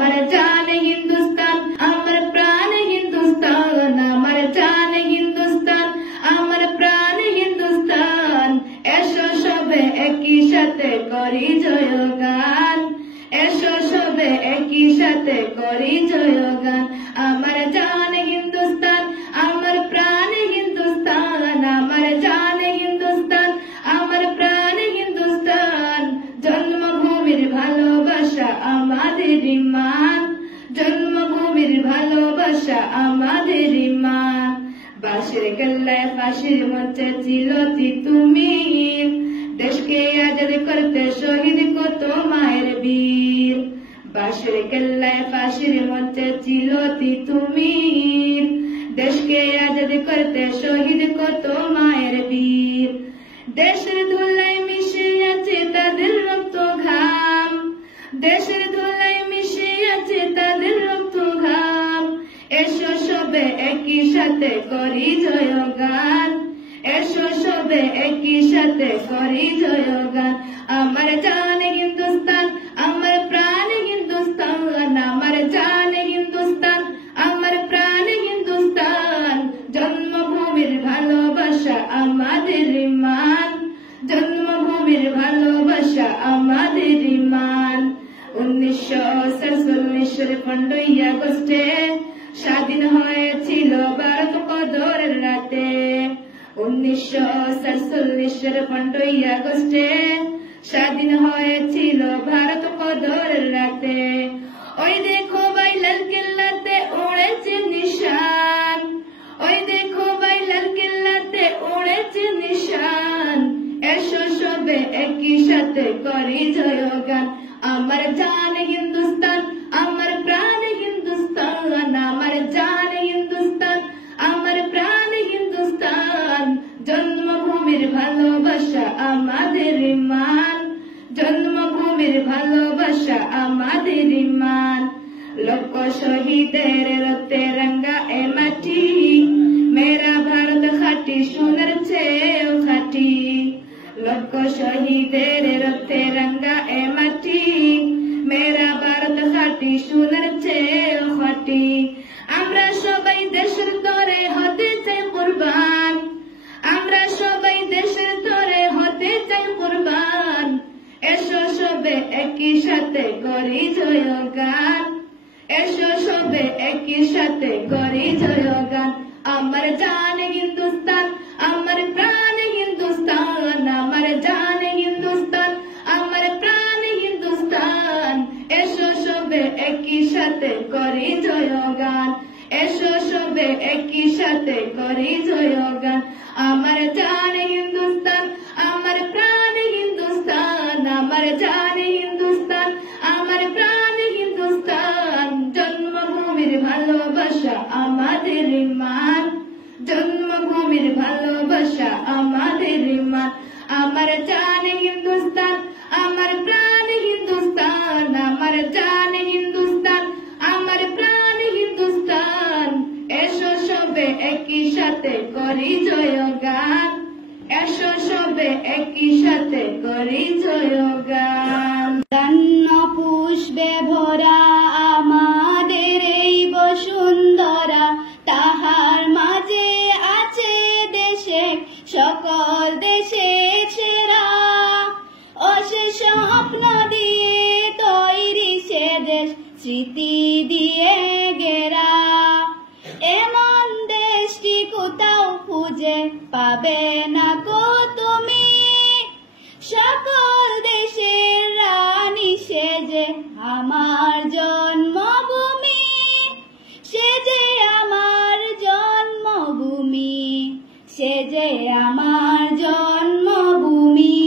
আমার জানে হিন্দুস্তান, আমার প্রাণে হিন্দুস্তান, আমার জানে হিন্দুস্তান, আমার প্রাণে হিন্দুস্তান। এসো সবে একই সাথে করি জয়গান, এসো সবে একই সাথে করি জয়গান। আমার জানে হিন্দুস্তান, আমার প্রাণে হিন্দুস্তান, আমার জানে হিন্দুস্তান, আমার প্রাণে হিন্দুস্তান। জন্মভূমির ভালোবাসা আমাদের ইমান, জন্মভূমির ভালোবাসা আমাদের ইমান। বাঁশের কেল্লায় ফাঁসির মঞ্চে ছিল তিতুমির, দেশকে আজাদ করতে শহীদ কত মায়ের বীর। বাঁশের কেল্লায় ফাঁসির মঞ্চে ছিল তিতুমির, দেশকে আজাদ করতে শহীদ কত মায়ের বীর। দেশের ধুলায় মিশে আছে তাদের রক্ত ঘাম, দেশের ধুলায় মিশে আছে তাদের রক্ত ঘাম। এসো সবে একই সাথে করি জয়গান, এসো সবে একই সাথে করি জয়গান। আমার জানে হিন্দুস্তান, আমার প্রাণে হিন্দুস্তান, আমার জানে হিন্দুস্তান, আমার প্রাণে হিন্দুস্তান। জন্মভূমির ভালোবাসা আমাদের ইমান, জন্মভূমির ভালোবাসা আমাদের ইমান। 1947 15ই আগস্টে স্বাধীন হয়েছিল ভারত কদরের রাতে। 1947 15ই আগস্টে স্বাধীন হয়েছিল ভারত কদরের রাতে। ওই দেখো ভাই লাল কেল্লাতে উড়েছে নিশান, ওই দেখো ভাই লাল কেল্লাতে উড়েছে নিশান। এসো সবে একই সাথে করি জয়গান। আমার জানে হিন্দুস্তান, আমার প্রাণে হিন্দুস্তান, আমার জানে হিন্দুস্তান, আমার প্রাণে হিন্দুস্তান। জন্মভূমির ভালোবাসা আমাদের ইমান, জন্মভূমির ভালোবাসা আমাদের ইমান। লক্ষ শহীদের রক্তে রঙ্গা এ মাটি, মেরা ভারত খাঁটি সোনার চেয়েও খাঁটি। লক্ষ শহীদের রক্তে রঙ্গা এ মাটি, মেরা ভারত খাঁটি সোনার চেয়েও খাঁটি। আমরা সবাই দেশের তরে হতে চাই কুরবান, আমরা সবাই দেশের তরে হতে চাই কুরবান। এসো সবে একই সাথে করি জয়গান, এসো সবে একই সাথে করি জয়গান। আমার জানে হিন্দুস্তান, আমার প্রাণে হিন্দুস্তান, আমার জানে হিন্দুস্তান, আমার প্রাণে হিন্দুস্তান। এসো সবে একই সাথে করি জয়গান, এসো সবে একই সাথে করি জয়গান। আমার জানে হিন্দুস্তান, আমার প্রাণে হিন্দুস্তান, আমার জানে হিন্দুস্তান, আমার প্রাণে হিন্দুস্তান। জন্মভূমির ভালোবাসা আমাদের ইমান, জন্মভূমির ভালোবাসা আমাদের ইমান। আমার জানে হিন্দুস্তান, আমার প্রাণে হিন্দুস্তান, আমার জানে হিন্দুস্তান, আমার প্রাণে হিন্দুস্তান। এসো সবে একই সাথে করি জয়গান, এসো সবে একই সাথে করি জয়গান। রত্ন পুষ্পে ভরা আমাদের এই বসুন্ধরা, তাহার মাঝে আছে দেশে সকল দেশে সেরা। অশেষ স্বপ্ন দিয়ে তৈরি সে দেশ, স্মৃতি দিয়ে ঘেরা। এমন দেশটি কোথাও খুঁজে পাবে না গো তুমি, সকল দেশের রানী সেজে আমার জন্মভূমি, সেজে আমার জন্মভূমি, সেজে আমার জন্মভূমি।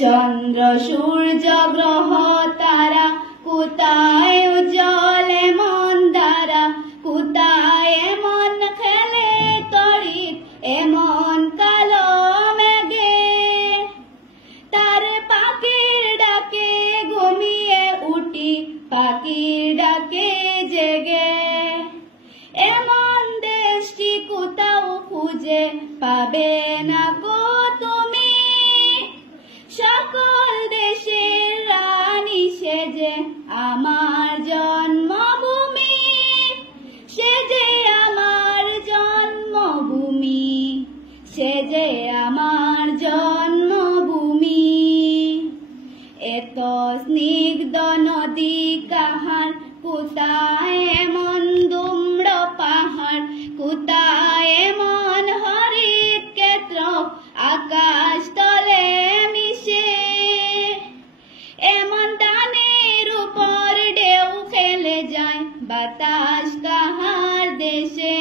চন্দ্র সূর্য গ্রহ তারা কোথায় উজ্জ্বলে মন দ্বারা, কোথায় এমন খেলে তড়িৎ এমন কালো মেঘে। তার পাখির ডাকে ঘুমিয়ে উঠি, পাখির ডাকে জেগে। এমন দেশটি কোথাও খুঁজে পাবে না গো তুমি, সকল দেশের রানী সেজে আমার জন্মভূমি, সে যে আমার জন্মভূমি, সে যে আমার জন্মভূমি। এত স্নিগ্ধ নদী কাহার, কোথায় এমন দুম্র পাহাড়, কোথায় এমন হরিত ক্ষেত্র আকাশ তলে মিশে, এমন টানের উপর ঢেউ খেলে যায় বাতাস কাহার দেশে।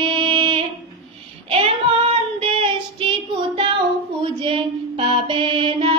এমন দেশটি কোথাও খুঁজে পাবে না